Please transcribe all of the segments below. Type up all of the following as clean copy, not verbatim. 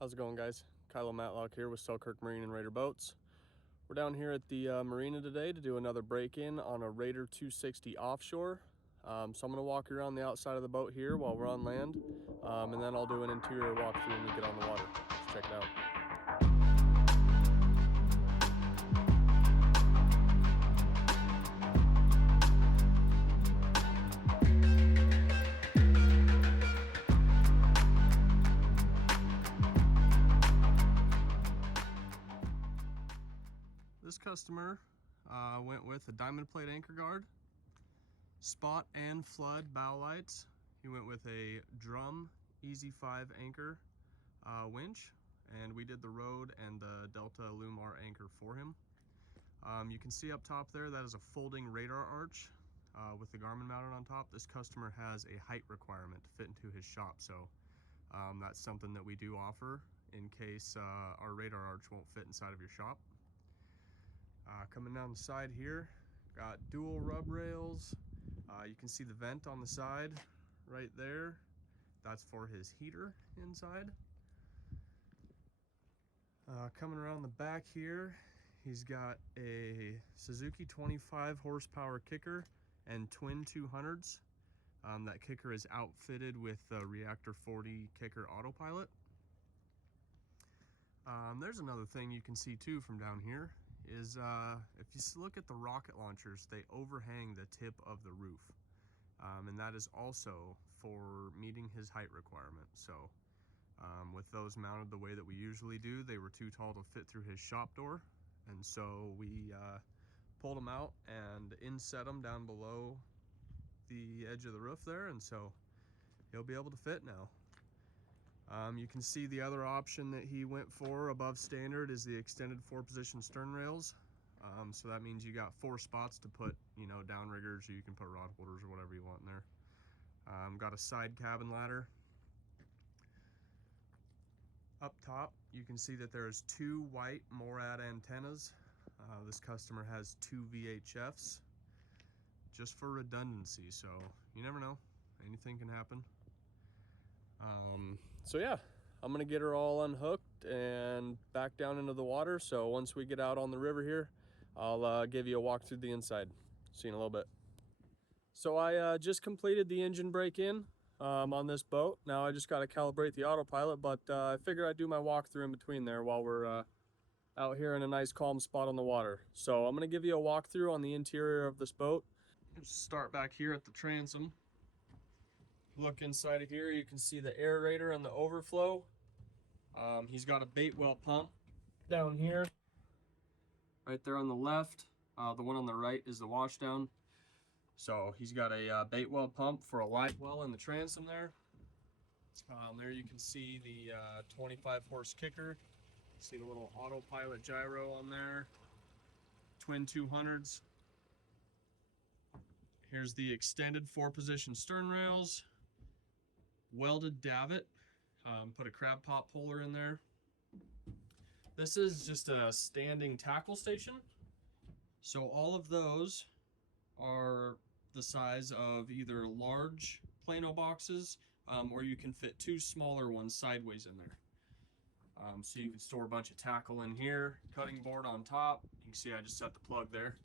How's it going, guys? Kylo Matlock here with Selkirk Marine and Raider Boats. We're down here at the marina today to do another break-in on a Raider 260 Offshore. So I'm going to walk you around the outside of the boat here while we're on land, and then I'll do an interior walkthrough when we get on the water. Let's check it out. This customer went with a diamond plate anchor guard, spot and flood bow lights. He went with a drum Easy 5 anchor winch, and we did the Rode and the Delta Lumar anchor for him. You can see up top there, that is a folding radar arch with the Garmin mounted on top. This customer has a height requirement to fit into his shop, so that's something that we do offer in case our radar arch won't fit inside of your shop. Coming down the side here, got dual rub rails. You can see the vent on the side right there. That's for his heater inside. Coming around the back here, he's got a Suzuki 25 horsepower kicker and twin 200s. That kicker is outfitted with the Reactor 40 kicker autopilot. There's another thing you can see too from down here is if you look at the rocket launchers, they overhang the tip of the roof, and that is also for meeting his height requirement. So with those mounted the way that we usually do, they were too tall to fit through his shop door, and so we pulled them out and inset them down below the edge of the roof there, and so he'll be able to fit now. You can see the other option that he went for above standard is the extended 4-position stern rails. So that means you got 4 spots to put, downriggers, or you can put rod holders or whatever you want in there. Got a side cabin ladder. Up top, you can see that there's 2 white MORAD antennas. This customer has 2 VHFs, just for redundancy, so you never know, anything can happen. So yeah, I'm gonna get her all unhooked and back down into the water. So once we get out on the river here, I'll give you a walk through the inside. See you in a little bit. So I just completed the engine break-in on this boat. Now I just got to calibrate the autopilot, but I figured I'd do my walkthrough in between there while we're out here in a nice calm spot on the water. So I'm gonna give you a walkthrough on the interior of this boat. Just start back here at the transom. Look inside of here, you can see the aerator and the overflow. He's got a bait well pump down here, right there on the left. The one on the right is the washdown. So he's got a bait well pump for a live well in the transom there. There you can see the 25 horse kicker. See the little autopilot gyro on there. Twin 200s. Here's the extended 4-position stern rails. Welded davit, put a crab pot puller in there. This is just a standing tackle station. So all of those are the size of either large Plano boxes, or you can fit 2 smaller ones sideways in there. So you can store a bunch of tackle in here, cutting board on top. You can see I just set the plug there.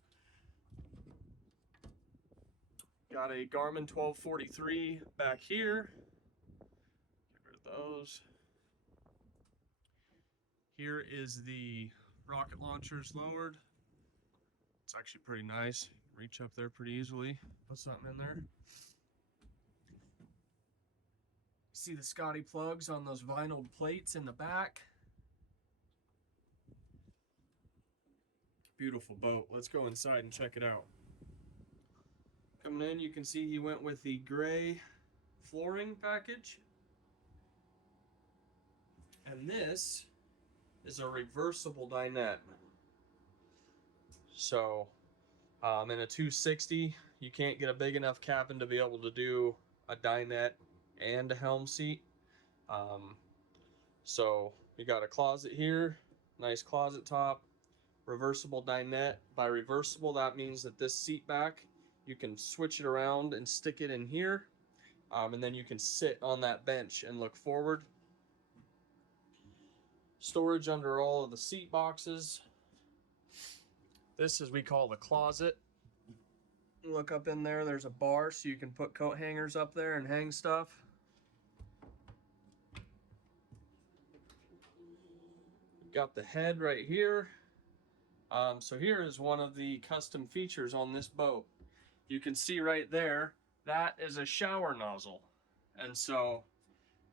Got a Garmin 1243 back here. Those. Here is the rocket launchers lowered. It's actually pretty nice. Reach up there pretty easily. Put something in there. See the Scotty plugs on those vinyl plates in the back. Beautiful boat. Let's go inside and check it out. Coming in, you can see he went with the gray flooring package. And this is a reversible dinette. So in a 260, you can't get a big enough cabin to be able to do a dinette and a helm seat. So we got a closet here, nice closet top, reversible dinette. By reversible, that means that this seat back, you can switch it around and stick it in here, and then you can sit on that bench and look forward. storage under all of the seat boxes. This is we call the closet. Look up in there, there's a bar so you can put coat hangers up there and hang stuff. Got the head right here. So here is one of the custom features on this boat. You can see right there, that is a shower nozzle. And so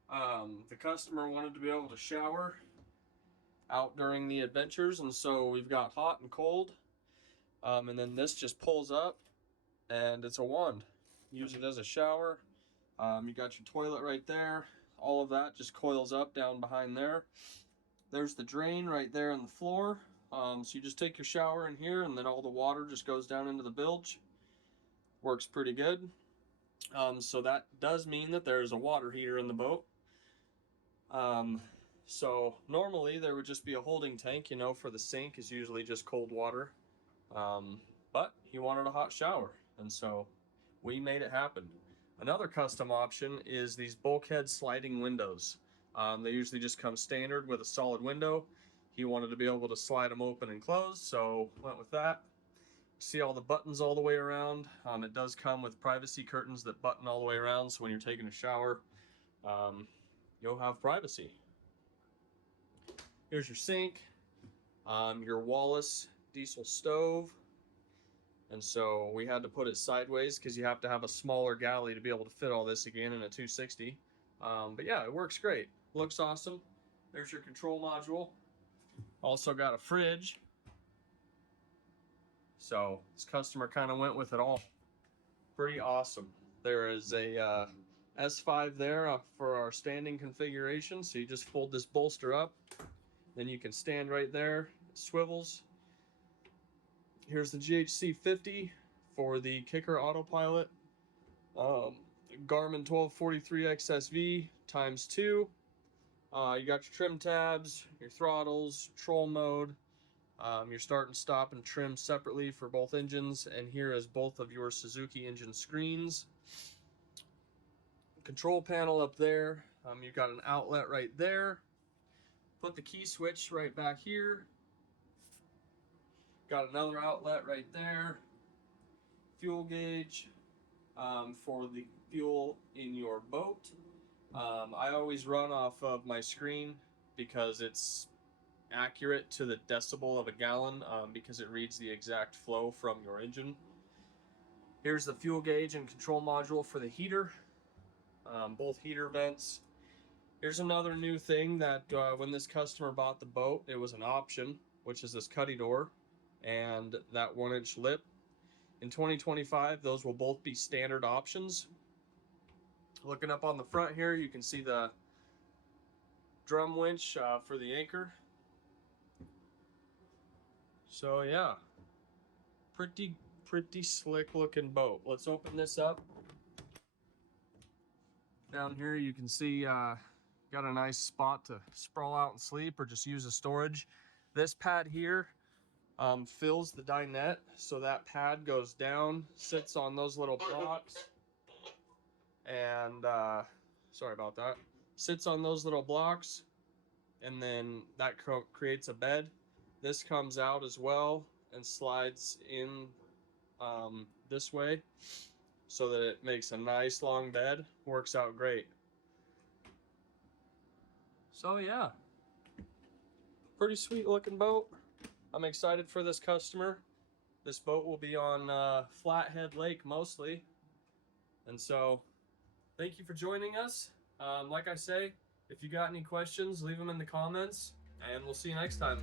the customer wanted to be able to shower out during the adventures, and so we've got hot and cold. And then this just pulls up and it's a wand. Use it as a shower. You got your toilet right there. All of that just coils up down behind there. There's the drain right there on the floor. So you just take your shower in here and then all the water just goes down into the bilge. Works pretty good. So that does mean that there's a water heater in the boat. So normally there would just be a holding tank, you know, for the sink is usually just cold water. But he wanted a hot shower, and so we made it happen. Another custom option is these bulkhead sliding windows. They usually just come standard with a solid window. He wanted to be able to slide them open and close, so went with that. See all the buttons all the way around. It does come with privacy curtains that button all the way around, so when you're taking a shower, you'll have privacy. Here's your sink, your Wallace diesel stove. And so we had to put it sideways because you have to have a smaller galley to be able to fit all this again in a 260. But yeah, it works great. Looks awesome. There's your control module. Also got a fridge. So this customer kind of went with it all. Pretty awesome. There is a S5 there for our standing configuration. So you just fold this bolster up. Then you can stand right there. It swivels. Here's the GHC 50 for the kicker autopilot. Garmin 1243 XSV times 2. You got your trim tabs, your throttles, troll mode, your start and stop and trim separately for both engines, and here is both of your Suzuki engine screens. Control panel up there. You've got an outlet right there. Put the key switch right back here. Got another outlet right there. Fuel gauge for the fuel in your boat. I always run off of my screen because it's accurate to the decibel of a gallon because it reads the exact flow from your engine. Here's the fuel gauge and control module for the heater. Both heater vents. Here's another new thing that when this customer bought the boat, it was an option, which is this cuddy door and that 1-inch lip. In 2025, those will both be standard options. Looking up on the front here, you can see the drum winch for the anchor. So yeah, pretty slick looking boat. Let's open this up. Down here you can see got a nice spot to sprawl out and sleep or just use as storage. This pad here fills the dinette, so that pad goes down, sits on those little blocks, and sorry about that, sits on those little blocks, and then that creates a bed. This comes out as well and slides in this way so that it makes a nice long bed. Works out great. So yeah, pretty sweet looking boat. I'm excited for this customer. This boat will be on Flathead Lake mostly. And so thank you for joining us. Like I say, if you got any questions, leave them in the comments, and we'll see you next time.